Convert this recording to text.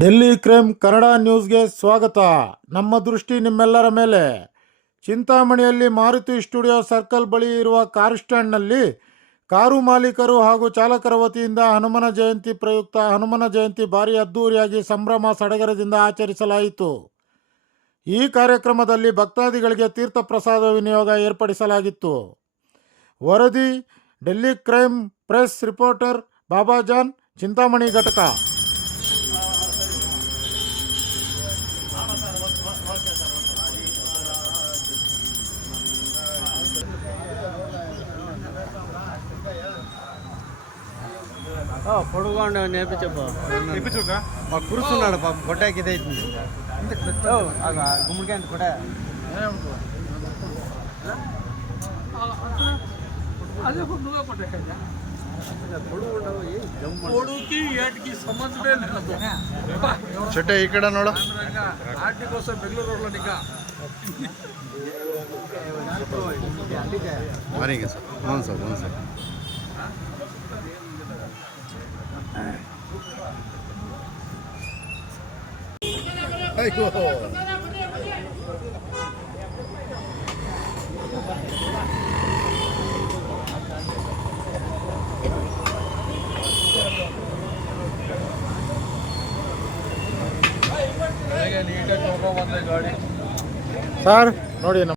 Delhi crime Kannada ನ್ಯೂಸ್ಗೆ ಸ್ವಾಗತ. ನಮ್ಮ ದೃಷ್ಟಿ ನಿಮ್ಮೆಲ್ಲರ ಮೇಲೆ. ಚಿಂತಾಮಣಿಯಲ್ಲಿ ಮಾರುತಿ ಸ್ಟುಡಿಯೋ ಸರ್ಕಲ್ ಬಳಿ ಇರುವ ಕಾರ್ ಸ್ಟ್ಯಾಂಡ್ನಲ್ಲಿ ಕಾರು ಮಾಲೀಕರು ಹಾಗೂ ಚಾಲಕರ ವತಿಯಿಂದ ಹನುಮನ ಜಯಂತಿ ಪ್ರಯುಕ್ತ ಹನುಮನ ಜಯಂತಿ ಭಾರಿ ಅದ್ದೂರಿಯಾಗಿ ಸಂಭ್ರಮ ಸಡಗರದಿಂದ ಆಚರಿಸಲಾಯಿತು. ಈ ಕಾರ್ಯಕ್ರಮದಲ್ಲಿ ಭಕ್ತಾದಿಗಳಿಗೆ ತೀರ್ಥ ಪ್ರಸಾದ ವಿನಿಯೋಗ ಏರ್ಪಡಿಸಲಾಗಿತ್ತು. ವರದಿ, Delhi crime press reporter Babajan Chintamani ಘಟಕ. పొడుగుగా ఉండే నేర్పించబ్బా నేర్పించుగా మాకు కూర్చున్నాడు పాప గొడ్డాకి ఇదైతుంది. గుమ్మడికాయ అంత గొడ్డ చెట్ట ఇక్కడ నోడ. ఆర్టీ కోసం బెంగళూరు మరి సార్ అవును సార్ అవును సార్. ಅಯ್ಯೋ ಸರ್ ನೋಡಿ ನಮ್ಮ